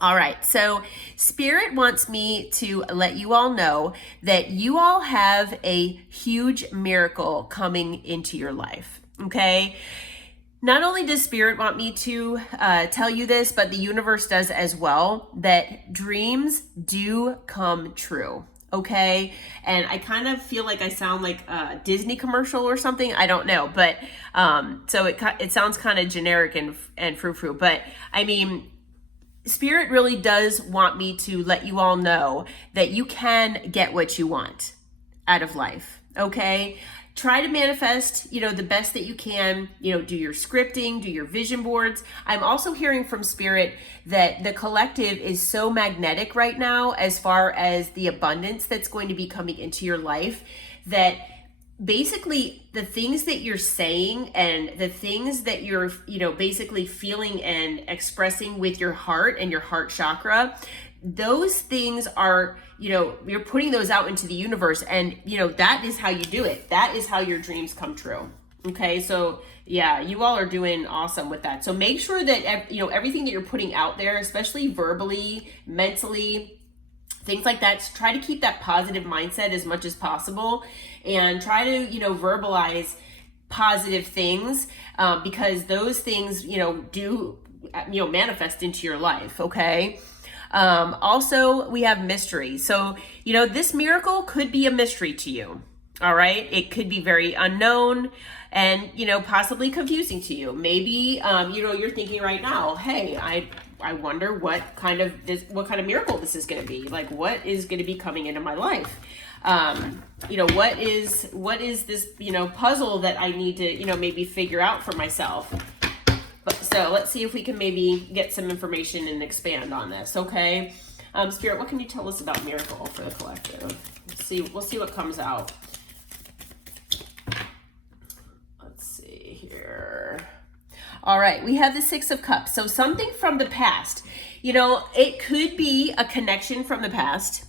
All right, so Spirit wants me to let you all know that you all have a huge miracle coming into your life, okay? Not only does Spirit want me to tell you this, but the universe does as well, that dreams do come true. Okay. And I kind of feel like I sound like a Disney commercial or something. I don't know. But so it sounds kind of generic and frou-frou. But I mean, Spirit really does want me to let you all know that you can get what you want out of life, okay? Try to manifest, the best that you can, do your scripting, do your vision boards. I'm also hearing from Spirit that the collective is so magnetic right now as far as the abundance that's going to be coming into your life, that basically the things that you're saying and the things that you're basically feeling and expressing with your heart and your heart chakra, those things are, you're putting those out into the universe, and that is how you do it. That is how your dreams come true. Okay, so yeah, you all are doing awesome with that. So make sure that everything that you're putting out there, especially verbally, mentally, things like that, try to keep that positive mindset as much as possible, and try to verbalize positive things, because those things do manifest into your life. Okay. Also, we have mystery. So this miracle could be a mystery to you. All right, it could be very unknown and possibly confusing to you. Maybe you're thinking right now, hey, I wonder what kind of miracle this is going to be. Like, what is going to be coming into my life? What is this puzzle that I need to maybe figure out for myself. So let's see if we can maybe get some information and expand on this. Okay, Spirit, what can you tell us about miracle for the collective? We'll see what comes out. All right, we have the Six of Cups. So something from the past, it could be a connection from the past.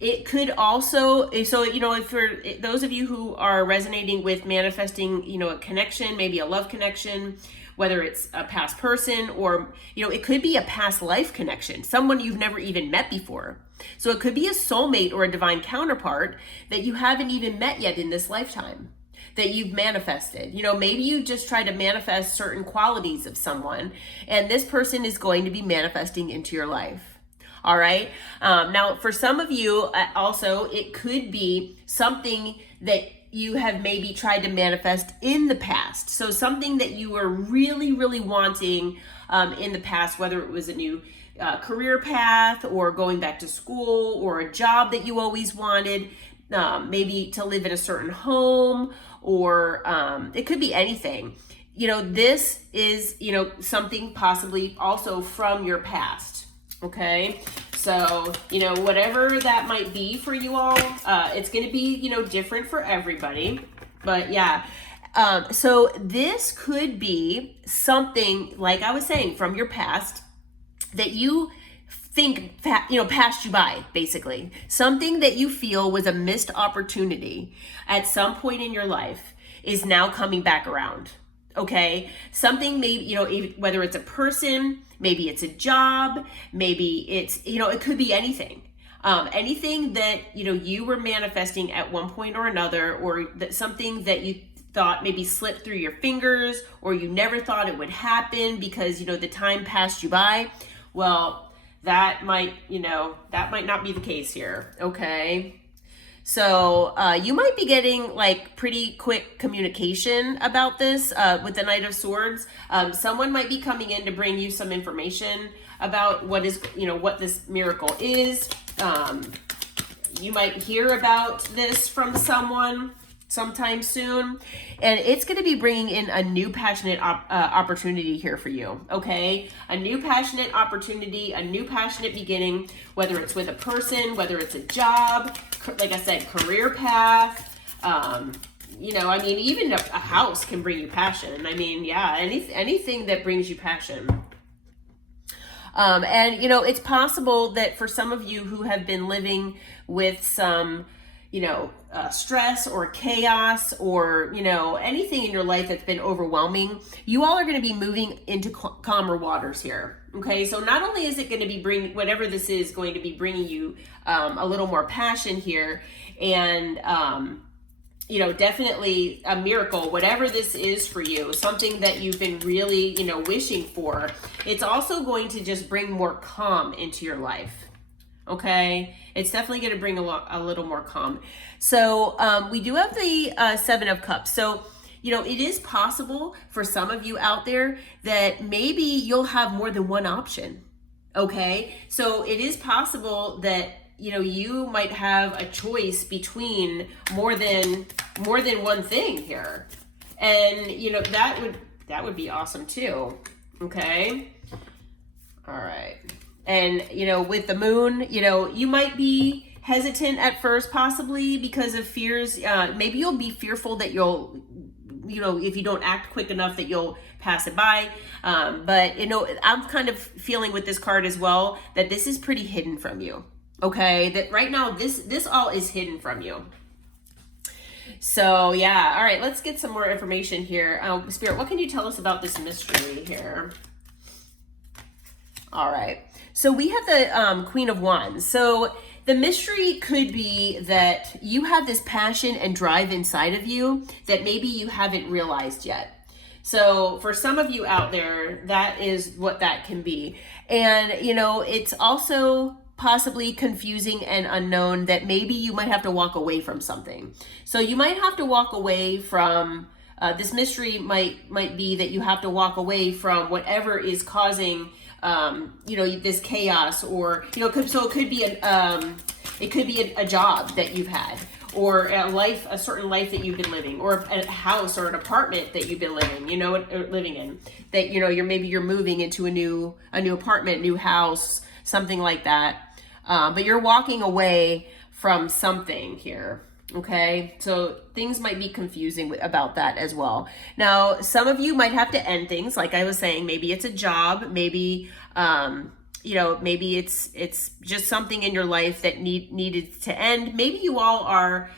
It could also, so, if for those of you who are resonating with manifesting, a connection, maybe a love connection, whether it's a past person or, it could be a past life connection, someone you've never even met before. So it could be a soulmate or a divine counterpart that you haven't even met yet in this lifetime, that you've manifested. Maybe you just try to manifest certain qualities of someone, and this person is going to be manifesting into your life. All right. Now, for some of you, also, it could be something that you have maybe tried to manifest in the past. So something that you were really, really wanting in the past, whether it was a new career path or going back to school or a job that you always wanted, maybe to live in a certain home, or it could be anything. This is, something possibly also from your past. Okay. So, whatever that might be for you all, it's going to be, different for everybody, but yeah. So this could be something, like I was saying, from your past that you think passed you by, basically. Something that you feel was a missed opportunity at some point in your life is now coming back around. Okay, something maybe, whether it's a person, maybe it's a job, maybe it's, it could be anything. Anything that, you were manifesting at one point or another, or that something that you thought maybe slipped through your fingers, or you never thought it would happen because, the time passed you by. Well, that might not be the case here. Okay. So you might be getting like pretty quick communication about this with the Knight of Swords. Someone might be coming in to bring you some information about what this miracle is. You might hear about this from someone sometime soon, and it's going to be bringing in a new passionate opportunity here for you. Okay, a new passionate opportunity, a new passionate beginning, whether it's with a person, whether it's a job, like I said, career path. Even a house can bring you passion. Anything that brings you passion. It's possible that for some of you who have been living with some stress or chaos or, anything in your life that's been overwhelming, you all are going to be moving into calmer waters here. Okay, so not only is it going to be whatever this is going to be bringing you a little more passion here, and definitely a miracle, whatever this is for you, something that you've been really, wishing for, it's also going to just bring more calm into your life. Okay, it's definitely going to bring a little more calm. So we do have the Seven of Cups. So, it is possible for some of you out there that maybe you'll have more than one option. Okay, so it is possible that you might have a choice between more than one thing here, and that would be awesome too. Okay, all right. And, with the moon, you might be hesitant at first, possibly because of fears. Maybe you'll be fearful that you'll, if you don't act quick enough, that you'll pass it by. But, I'm kind of feeling with this card as well that this is pretty hidden from you. Okay, that right now, this all is hidden from you. So, yeah. All right, let's get some more information here. Spirit, what can you tell us about this mystery here? All right. So we have the Queen of Wands. So the mystery could be that you have this passion and drive inside of you that maybe you haven't realized yet. So for some of you out there, that is what that can be. And, it's also possibly confusing and unknown that maybe you might have to walk away from something. So you might have to walk away from, this mystery might be that you have to walk away from whatever is causing this chaos, or, so it could be a job that you've had, or a certain life that you've been living, or a house or an apartment that you've been living in, that, you're moving into a new apartment, new house, something like that. But you're walking away from something here. Okay, so things might be confusing about that as well. Now, some of you might have to end things, like I was saying. Maybe it's a job, maybe maybe it's just something in your life that needed to end. Maybe you all are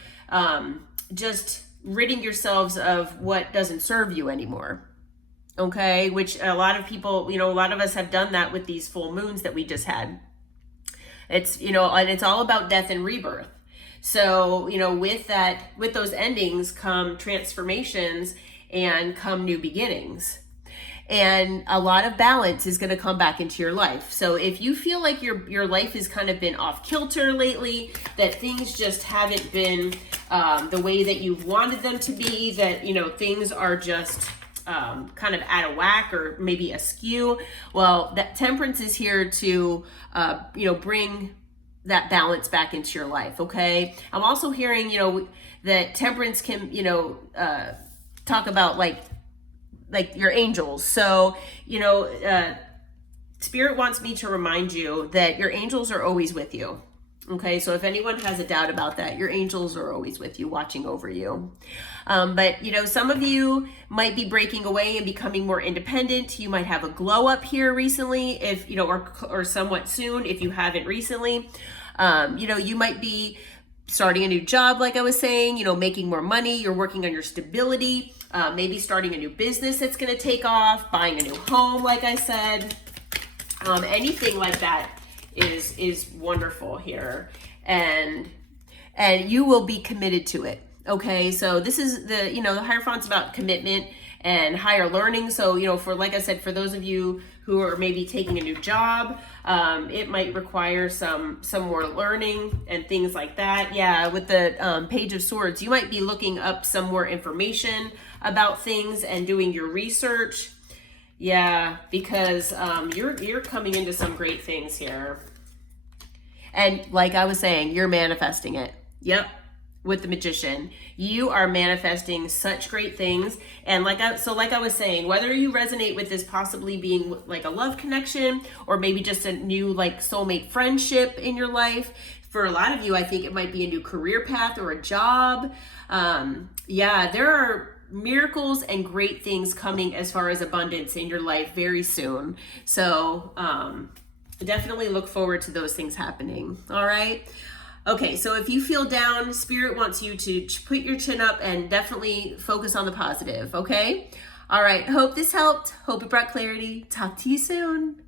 just ridding yourselves of what doesn't serve you anymore. Okay, which a lot of people, a lot of us have done that with these full moons that we just had. It's and it's all about death and rebirth. So, with those endings come transformations and come new beginnings. And a lot of balance is going to come back into your life. So if you feel like your life has kind of been off kilter lately, that things just haven't been the way that you've wanted them to be, that, things are just kind of out of whack or maybe askew, well, that Temperance is here to, bring that balance back into your life. Okay. I'm also hearing, that Temperance can, talk about like your angels. So, Spirit wants me to remind you that your angels are always with you. Okay. So if anyone has a doubt about that, your angels are always with you, watching over you. But some of you might be breaking away and becoming more independent. You might have a glow up here recently, if, or somewhat soon, if you haven't recently. You might be starting a new job, like I was saying, making more money. You're working on your stability, maybe starting a new business that's going to take off, buying a new home, like I said. Anything like that is wonderful here, and you will be committed to it. Okay, so this is the Hierophant's about commitment and higher learning. So for, like I said, for those of you who are maybe taking a new job, it might require some more learning and things like that. Yeah, with the Page of Swords, you might be looking up some more information about things and doing your research. Yeah, because you're coming into some great things here. And like I was saying, you're manifesting it. Yep. With the Magician, you are manifesting such great things. And like I was saying, whether you resonate with this possibly being like a love connection, or maybe just a new like soulmate friendship in your life, for a lot of you, I think it might be a new career path or a job. There are miracles and great things coming as far as abundance in your life very soon. So definitely look forward to those things happening. All right. Okay, so if you feel down, Spirit wants you to put your chin up and definitely focus on the positive, okay? All right, hope this helped. Hope it brought clarity. Talk to you soon.